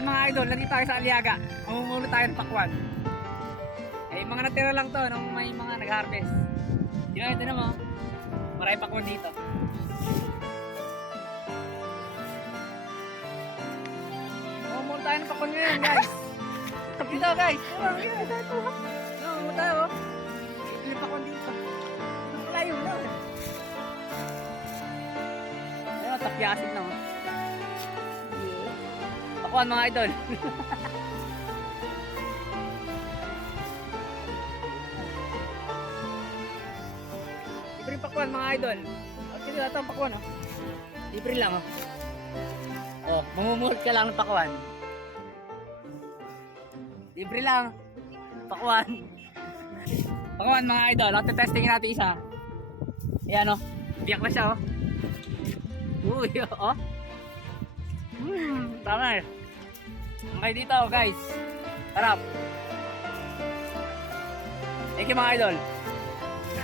Ayun mga idol, nandito tayo sa Aliaga. Mamumulo tayo ng pakwan. Eh, mga natira lang to nung may mga nag-harvest. Ito na mo. Marami pakwan dito. Mamumulo tayo ng pakwan ngayon, guys. Dito, guys. Mamumulo tayo, oh. Ito yung pakwan dito. Ito pala yun, no? Ayun, tapyasin na, oh. Pakwan mga idol. Libre pakwan mga idol. Actually, ito ang pakwan, oh. Libre lang, oh. Oh, mamumulot ka lang ng pakwan. Libre lang. Pakwan. Pakwan mga idol. At testingin natin isa. Ayan, oh. Biyak na siya, oh. Uy, oh. Tama eh. Okay dito guys. Harap. Thank you mga idol.